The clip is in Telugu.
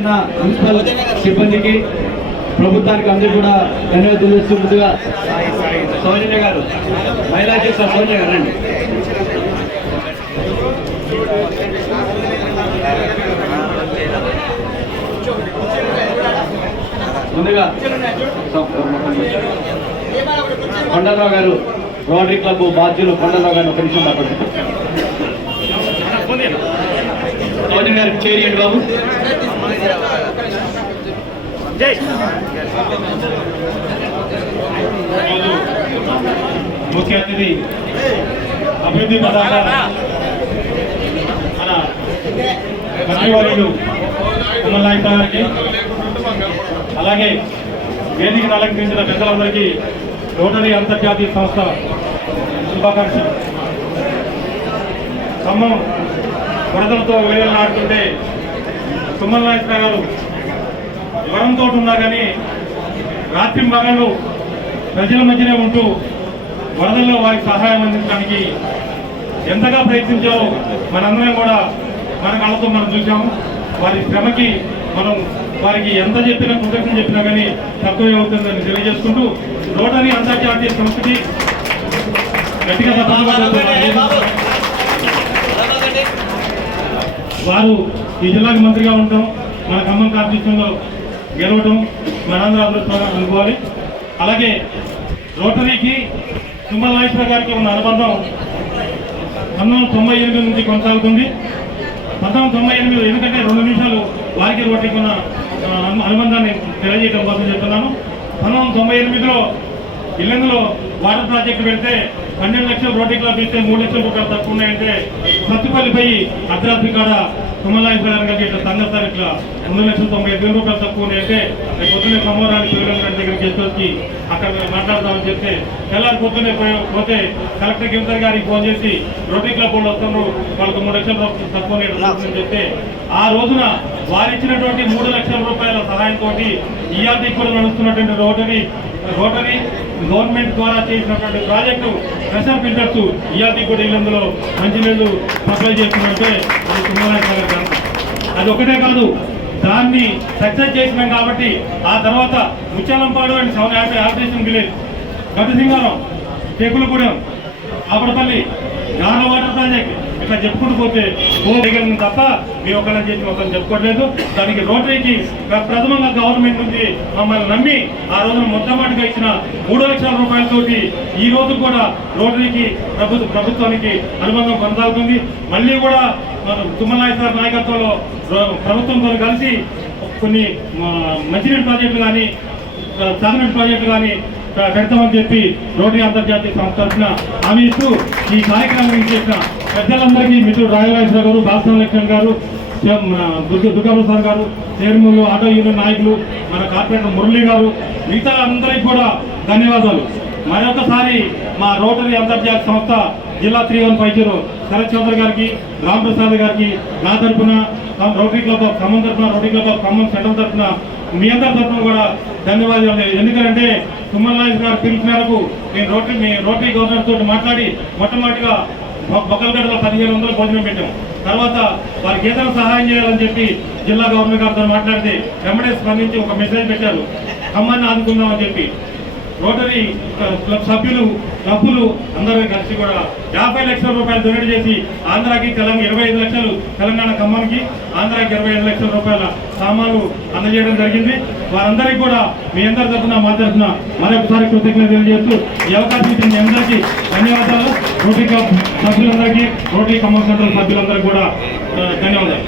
నా మున్సిపల్ సిబ్బందికి ప్రభుత్వానికి అందరూ కూడా ధన్యవాదాలు తెలుస్తూ ముందుగా సౌజన్య గారు మహిళా అధ్యక్ష సౌజన్య గారు అండి ముందుగా కొండలరావు గారు రోటరీ క్లబ్ బాధ్యులు కొండలరావు గారు ఒక నిమిషం మాట్లాడుతున్నారు సౌజన్య గారికి చేరియండి బాబు. ముఖ్య అతిథి అభివృద్ధి పదాల మన మంత్రివర్యులు కమల్ గారికి అలాగే వేదికను అలంకరించిన పెద్దలందరికీ రోటరీ అంతర్జాతీయ సంస్థ శుభాకాంక్షలు. ఖమ్మం వరదలతో వేలు నాటుతుంటే సుమన్ గారు వరంతో ఉన్నా కానీ రాత్రి మగలు ప్రజల మధ్యనే ఉంటూ వరదల్లో వారికి సహాయం అందించడానికి ఎంతగా ప్రయత్నించారో మనందరం కూడా మన కళ్ళతో మనం చూసాము వారి శ్రమకి మనం వారికి ఎంత చెప్పినా కృతజ్ఞత చెప్పినా కానీ తక్కువే అవుతుందని తెలియజేసుకుంటూ రోటరీ అంతర్జాతీయ సంస్థకి గట్టిగా వారు ఈ జిల్లాకు మంత్రిగా ఉండటం మన ఖమ్మం కాన్స్టిట్యూషన్లో గెలవటం మనందరూ అదృష్టంగా అనుకోవాలి అలాగే రోటరీకి తుమ్మల నాగేశ్వర గారికి ఉన్న అనుబంధం పంతొమ్మిది తొంభై ఎనిమిది నుంచి కొనసాగుతుంది. పంతొమ్మిది తొంభై ఎనిమిది ఎందుకంటే రెండు నిమిషాలు వారికి రోటరీకి ఉన్న అనుబంధాన్ని తెలియజేయడం కోసం చెప్తున్నాను. పంతొమ్మిది తొంభై ఎనిమిదిలో ఇల్లందులో వాటర్ ప్రాజెక్టు పెడితే పన్నెండు లక్షలు రోడ్డు క్లబ్ ఇస్తే మూడు లక్షల రూపాయలు తక్కువ ఉన్నాయంటే సత్తుపల్లిపై అర్ధరాత్రి కాడ కుమలాయి గారికి ఇట్లా సంఘస్థాలు ఇట్లా రెండు లక్షల తొంభై ఐదు వేల రూపాయలు తక్కువ ఉన్నాయంటే రేపు పొద్దున్నే సోమవారానికి శివరాం దగ్గరికి తీసుకొచ్చి అక్కడ మాట్లాడదామని చెప్తే తెల్లారి పొద్దునే పోతే కలెక్టర్ గిరిధర్ గారికి ఫోన్ చేసి రోటీ క్లబ్ వాళ్ళు వస్తున్నారు వాళ్ళకి మూడు లక్షల రూపాయలు తక్కువ ఉన్నాయని చెప్తే ఆ రోజున వారిచ్చినటువంటి మూడు లక్షల రూపాయల సహాయంతో ఈఆర్డీ కూడా నడుస్తున్నటువంటి రోటరీ రోటరీ గవర్నమెంట్ ద్వారా చేసినటువంటి ప్రాజెక్టు ప్రెషర్ ఫిల్టర్స్ ఈఆర్టీ కూడా ఇల్లందులో మంచినీళ్ళు సప్లై చేస్తున్నట్టే అది కుమ్మరాయ అది ఒకటే కాదు దాన్ని సక్సెస్ చేసినాం కాబట్టి ఆ తర్వాత ముచ్చాలంపాడు అండ్ సెవెన్ యాభై ఆపరేషన్ విలేజ్ గతసింగారం టేకులగూడెం ఆపడపల్లి నాన్న వాటర్ ప్రాజెక్ట్ ఇట్లా చెప్పుకుంటూ పోతే పోగలను తప్ప మీ ఒకళ్ళని చెప్పి ఒకరిని చెప్పుకోవట్లేదు దానికి రోటరీకి ప్రథమంగా గవర్నమెంట్ నుంచి మమ్మల్ని నమ్మి ఆ రోజున మొట్టమొదటిగా ఇచ్చిన మూడు లక్షల రూపాయలతోటి ఈ రోజు కూడా రోటరీకి ప్రభుత్వ ప్రభుత్వానికి అనుబంధం కొనసాగుతుంది. మళ్ళీ కూడా మన తుమ్మలాయ సార్ నాయకత్వంలో ప్రభుత్వంతో కలిసి కొన్ని మంచినీటి ప్రాజెక్టులు కానీ సాగునీటి ప్రాజెక్టులు కానీ పెడతామని చెప్పి రోటరీ అంతర్జాతీయ సంస్థ తరఫున హామీ ఇస్తూ ఈ కార్యక్రమం చేసిన పెద్దలందరికీ మిత్రుడు రాయవాశ్వర గారు భాస్కర్ లక్ష్మణ్ గారు దుర్గాప్రసాద్ గారు చైర్మన్లు ఆటో యూనియన్ నాయకులు మన కార్పొరేటర్ మురళి గారు మిగతా అందరికీ కూడా ధన్యవాదాలు. మరొకసారి మా రోటరీ అంతర్జాతీయ సంస్థ జిల్లా three one five zero Sharath గారికి రామ్ ప్రసాద్ గారికి నా తరఫున రోటరీ క్లబ్ ఆఫ్ ఖమ్మం తరఫున Rotary club of Khammam centre తరఫున మీ అందరి తరఫున కూడా ధన్యవాదాలు ఎందుకంటే సుమన్ నాయక్ గారు పిలుపు మేరకు నేను రోటరీ మీ రోటరీ గవర్నర్ తోటి మాట్లాడి మొట్టమొదటిగా బొక్కలగడ్డలో పదిహేను వందల భోజనం పెట్టాం. తర్వాత వారికి ఏదైనా సహాయం చేయాలని చెప్పి జిల్లా గవర్నర్ గారితో మాట్లాడితే వెంబడే స్పందించి ఒక మెసేజ్ పెట్టారు. ఖమ్మాన్ని ఆదుకుందామని చెప్పి. రోటరీ క్లబ్ సభ్యులు డబ్బులు అందరూ కలిసి కూడా యాభై లక్షల రూపాయలు డొనేట్ చేసి ఆంధ్రాకి తెలంగాణ ఇరవై ఐదు లక్షలు తెలంగాణ ఖమ్మంకి ఆంధ్రాకి ఇరవై ఐదు లక్షల రూపాయల సామాన్లు అందజేయడం జరిగింది. వారందరికీ కూడా మీ అందరి తరఫున మా తరఫున మరొకసారి కృతజ్ఞత తెలియజేస్తూ ఈ అవకాశం ఇచ్చిన మీ అందరికీ ధన్యవాదాలు. రోటరీ క్లబ్ సభ్యులందరికీ రోటరీ ఖమ్మం సెంట్రల్ సభ్యులందరికీ కూడా ధన్యవాదాలు.